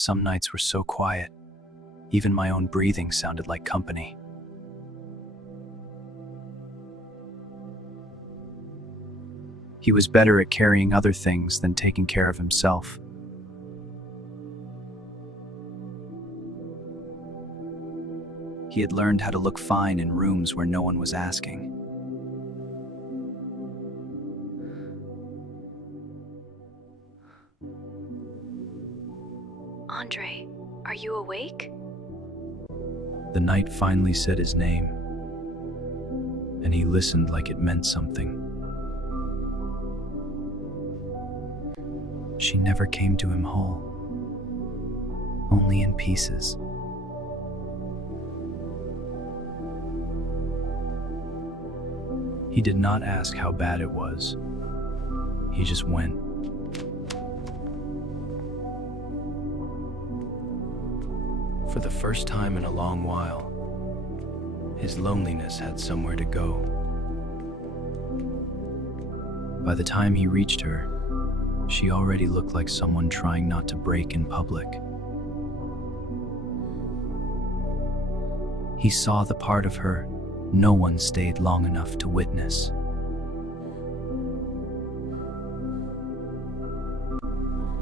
Some nights were so quiet, even my own breathing sounded like company. He was better at carrying other things than taking care of himself. He had learned how to look fine in rooms where no one was asking. Andre, are you awake? The night finally said his name, and he listened like it meant something. She never came to him whole, only in pieces. He did not ask how bad it was. He just went. For the first time in a long while, his loneliness had somewhere to go. By the time he reached her, she already looked like someone trying not to break in public. He saw the part of her no one stayed long enough to witness.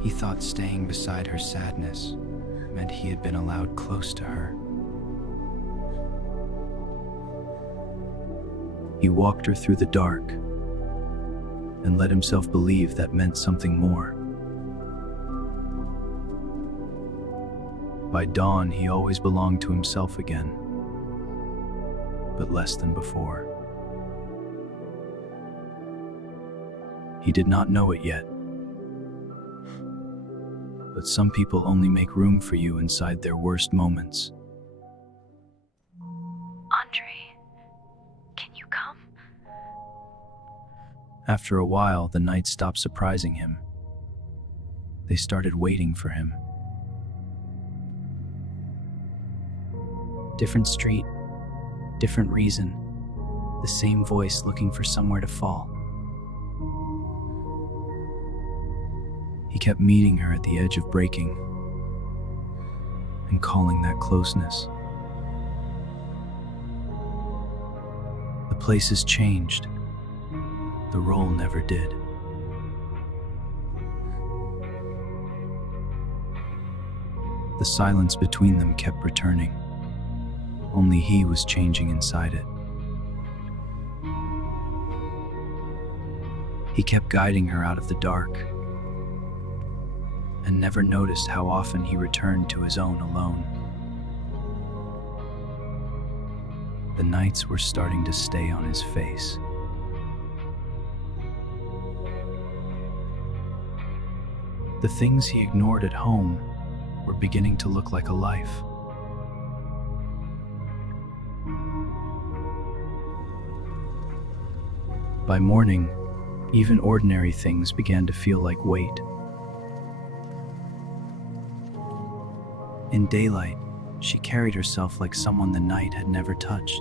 He thought staying beside her sadness meant he had been allowed close to her. He walked her through the dark and let himself believe that meant something more. By dawn, he always belonged to himself again, but less than before. He did not know it yet, but some people only make room for you inside their worst moments. Andre, can you come? After a while, the night stopped surprising him. They started waiting for him. Different street, different reason, the same voice looking for somewhere to fall. He kept meeting her at the edge of breaking and calling that closeness. The places changed, the role never did. The silence between them kept returning. Only he was changing inside it. He kept guiding her out of the dark and never noticed how often he returned to his own alone. The nights were starting to stay on his face. The things he ignored at home were beginning to look like a life. By morning, even ordinary things began to feel like weight. In daylight, she carried herself like someone the night had never touched.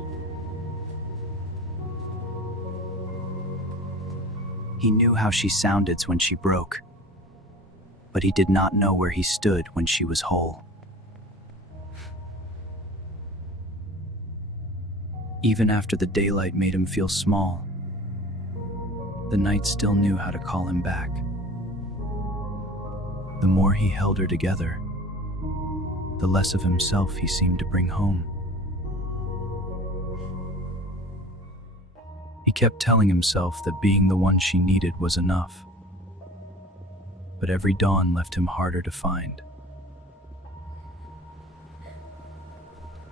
He knew how she sounded when she broke, but he did not know where he stood when she was whole. Even after the daylight made him feel small, the night still knew how to call him back. The more he held her together, the less of himself he seemed to bring home. He kept telling himself that being the one she needed was enough, but every dawn left him harder to find.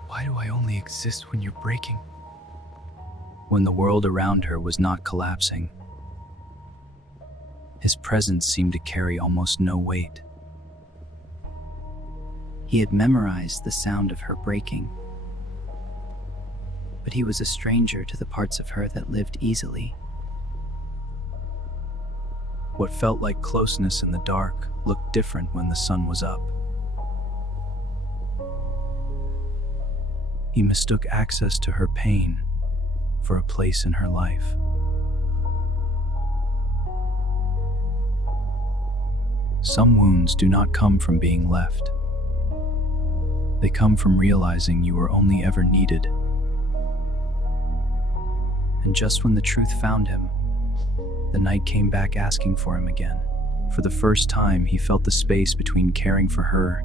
Why do I only exist when you're breaking? When the world around her was not collapsing, his presence seemed to carry almost no weight. He had memorized the sound of her breaking, but he was a stranger to the parts of her that lived easily. What felt like closeness in the dark looked different when the sun was up. He mistook access to her pain for a place in her life. Some wounds do not come from being left. They come from realizing you were only ever needed. And just when the truth found him, the night came back asking for him again. For the first time, he felt the space between caring for her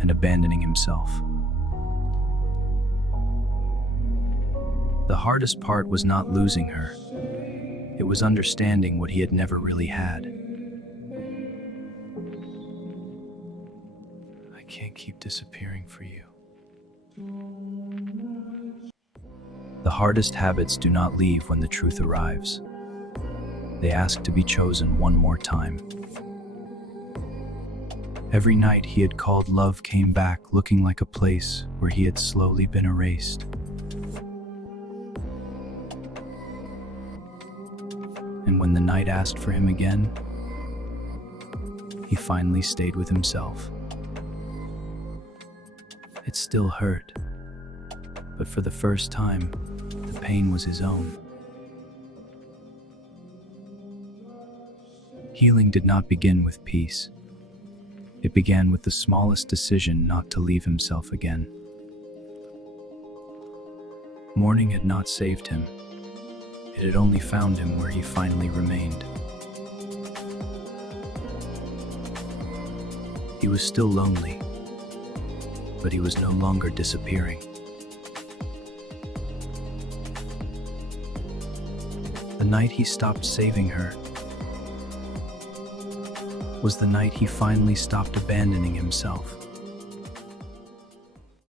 and abandoning himself. The hardest part was not losing her. It was understanding what he had never really had. I can't keep disappearing for you. The hardest habits do not leave when the truth arrives. They ask to be chosen one more time. Every night he had called love came back looking like a place where he had slowly been erased. And when the night asked for him again, he finally stayed with himself. It still hurt, but for the first time, the pain was his own. Healing did not begin with peace. It began with the smallest decision not to leave himself again. Mourning had not saved him. It had only found him where he finally remained. He was still lonely, but he was no longer disappearing. The night he stopped saving her was the night he finally stopped abandoning himself.